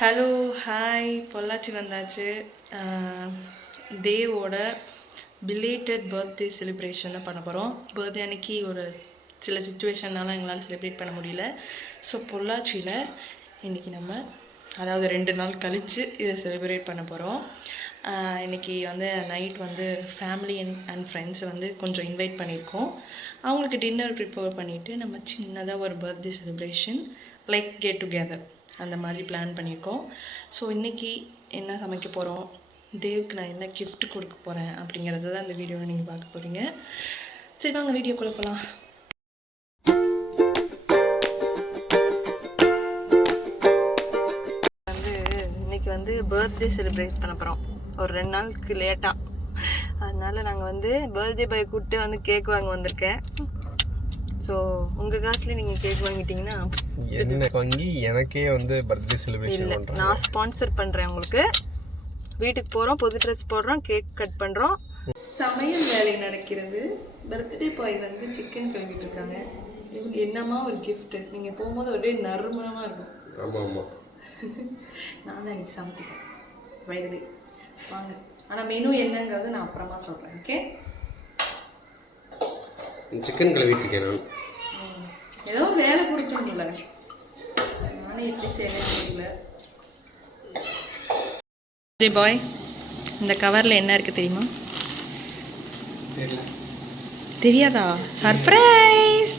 Hello, hi. Pollachi வந்தாச்சு. அ தேவோட பிலேட்டட் பர்த்டே செலிப்ரேஷன் தான் பண்ண போகிறோம். பர்த்டே அன்னைக்கு ஒரு சில சிச்சுவேஷன்னால எங்களால் செலிப்ரேட் பண்ண முடியல. ஸோ பொள்ளாச்சியில் இன்றைக்கி நம்ம அதாவது 2 நாள் கழித்து இதை செலிப்ரேட் பண்ண போகிறோம். இன்றைக்கி வந்து நைட் வந்து ஃபேமிலி அண்ட் ஃப்ரெண்ட்ஸ் வந்து கொஞ்சம் இன்வைட் பண்ணியிருக்கோம். அவங்களுக்கு டின்னர் ப்ரிப்பேர் பண்ணிவிட்டு நம்ம சின்னதாக ஒரு birthday celebration like get together அந்த மாதிரி பிளான் பண்ணியிருக்கோம். ஸோ இன்றைக்கி என்ன சமைக்க போகிறோம், தேவுக்கு நான் என்ன கிஃப்ட் கொடுக்க போகிறேன் அப்படிங்கிறத தான் இந்த வீடியோவில் நீங்கள் பார்க்க போகிறீங்க. சரி வாங்க வீடியோக்குள்ளே போகலாம். இன்றைக்கி வந்து பர்த்டே செலிப்ரேட் பண்ண போகிறோம். ஒரு 2 நாளுக்கு லேட்டாக. அதனால் நாங்கள் வந்து பர்த்டே பாய் கூப்பிட்டு வந்து கேக் வாங்க வந்திருக்கேன். ஸோ உங்கள் காசுலேயே நீங்கள் கேக் வாங்கிட்டீங்கன்னா என்ன வாங்கி எனக்கே வந்து பர்த்டே செலிப்ரேஷன் இல்லை, நான் ஸ்பான்சர் பண்ணுறேன் உங்களுக்கு. வீட்டுக்கு போகிறோம், புது ட்ரெஸ் போடுறோம், கேக் கட் பண்ணுறோம், சமையல் வேலை நடக்கிறது. பர்த்டே பாய் வந்து சிக்கன் கழுவிட்டு இருக்காங்க. இவங்க என்னமா ஒரு கிஃப்ட்டு, நீங்கள் போகும்போது ஒரே நறுமணமாக இருக்கும். ஆமாம் ஆமாம், நான் தான் இன்னைக்கு சமைக்கிறேன் வயது. வாங்க, ஆனால் மெனு என்னங்கிறது நான் அப்புறமா சொல்கிறேன். ஓகே, சிக்கன் கழுவிட்டு இருக்கேன் நான். ஏதோ வேலை கொடுத்தோம்ல, நானே எப்படி செய்யணும்னு தெரியல. பாய், இந்த கவரில் என்ன இருக்குது தெரியுமா? தெரியாதா? சர்ப்ரைஸ்.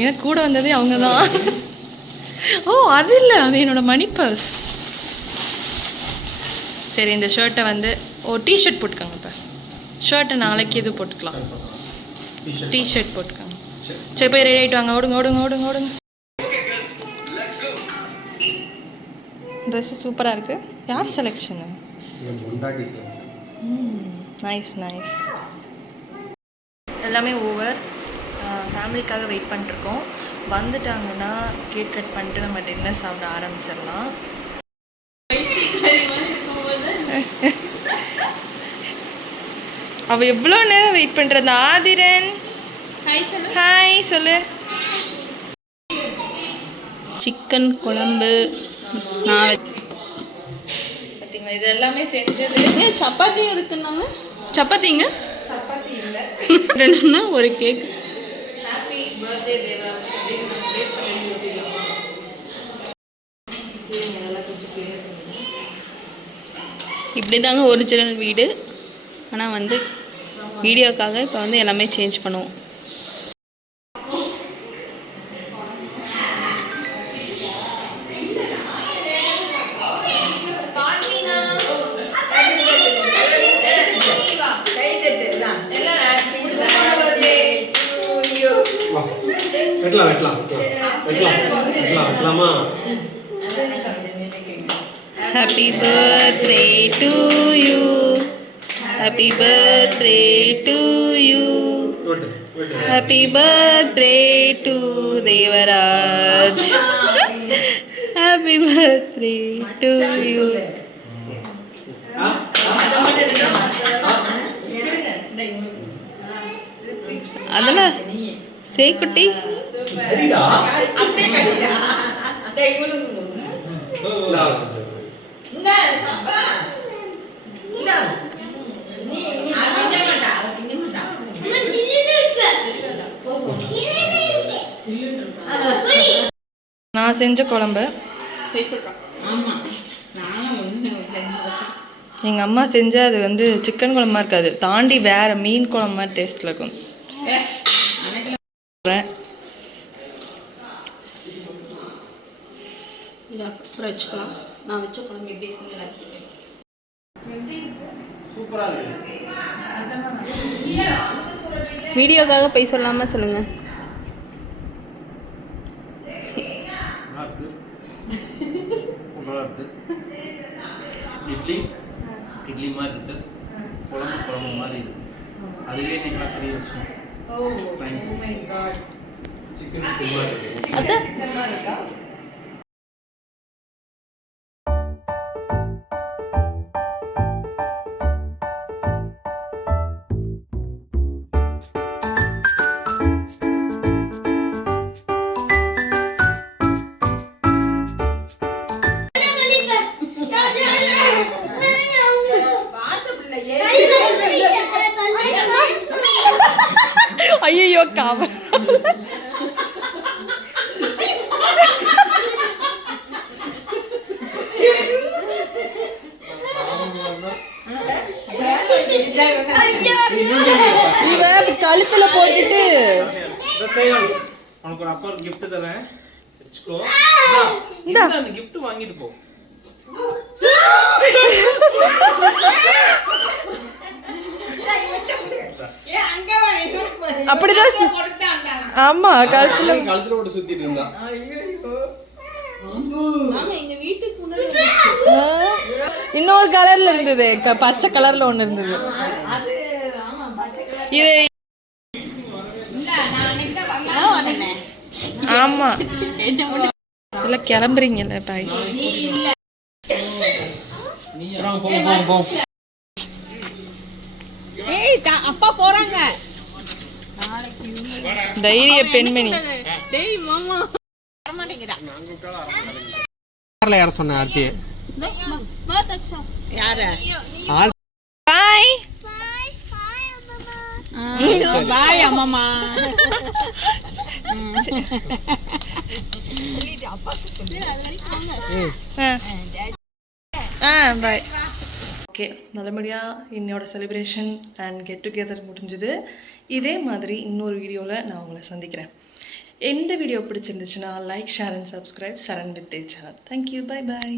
எனக்கு கூட வந்ததே அவங்க தான். ஓ, அது இல்லை, அது என்னோட மணி பர்ஸ். சரி, இந்த ஷர்ட்டை வந்து டிஷர்ட் போட்டுக்கோங்க. இப்போ ஷர்ட்டை நாளைக்கு இது போட்டுக்கலாம். டிஷர்ட் போட்டுக்கோங்க. சரி, போய் ரெடி ஆகிட்டு வாங்க. ஓடுங்க ஓடுங்க ஓடுங்க ஓடுங்க. ட்ரெஸ்ஸு சூப்பராக இருக்குது. யார் செலெக்ஷனு? Nice nice. எல்லாமே ஓவர். ஃபேமிலிக்காக வெயிட் பண்ணிட்டுருக்கோம். வந்துட்டாங்கன்னா கேக் கட் பண்ணிட்டு நம்ம டின்னர் சாப்பிட ஆரம்பிச்சிடலாம். அவள் எவ்வளோ நேரம் வெயிட் பண்ணுறது? ஆதிரன் ஹாய் சொல்லு. சிக்கன் குழம்பு நான் பார்த்தீங்களா, இது எல்லாமே செஞ்சது. சப்பாத்தியும் இருக்குன்னாங்க. சப்பாத்திங்க? சப்பாத்தி இல்லை, ஒரு கேக். Happy birthday Devaraj. இப்படி தாங்க ஒரிஜினல் வீடு. ஆனால் வந்து வீடியோக்காக இப்போ வந்து எல்லாமே சேஞ்ச் பண்ணுவோம். Happy birthday to you. Happy birthday to you. Happy birthday to Devaraj. Happy birthday to you. அதெல்லாம் சேக்குட்டி. நான் செஞ்ச குழம்பு எங்கள் அம்மா செஞ்ச அது வந்து சிக்கன் குழம்பா இருக்காது, தாண்டி வேற மீன் குழம்பு மாதிரி டேஸ்ட்டில் இருக்கும். நான் வச்ச குழம்பு எப்படி இருக்குன்னு வீடியோக்காக போய் சொல்லாமல் சொல்லுங்க. இட்லி மாதிரி இருக்கு, குழம்பு மாதிரி இருக்கு. அதுவே இன்னைக்கு பெரிய விஷயம். சிக்கன் இருக்கா? இவ கழுத்துல போட்டுட்டு உனக்கு ஒரு அப்பா கிஃப்ட் தரேன் வச்சுக்கோ அந்த கிஃப்ட் வாங்கிட்டு போ அப்படிதான் ஆமா கழுத்துல போட்டு சுத்திட்டு இருந்தா இன்னொரு கலர்ல இருந்தது பச்சை கலர்ல ஒண்ணு இருந்தது இது ஆமா எல்லாம் கிளம்புறீங்கல்ல பாய் அப்பா போறாங்க தைரிய பெண்மணி டேய் மாமா வர மாட்டேங்கடா யார சொன்ன ஆர்த்தி யாரு பாய் பாய் அம்மா பாய் ஓகே நல்லபடியாக என்னோட செலிப்ரேஷன் அண்ட் கெட் டுகெதர் முடிஞ்சுது. இதே மாதிரி இன்னொரு வீடியோவில் நான் உங்களை சந்திக்கிறேன். எந்த வீடியோ பிடிச்சிருந்துச்சுன்னா லைக் ஷேர் அண்ட் சப்ஸ்கிரைப் சரண் with channel. Thank you, bye bye.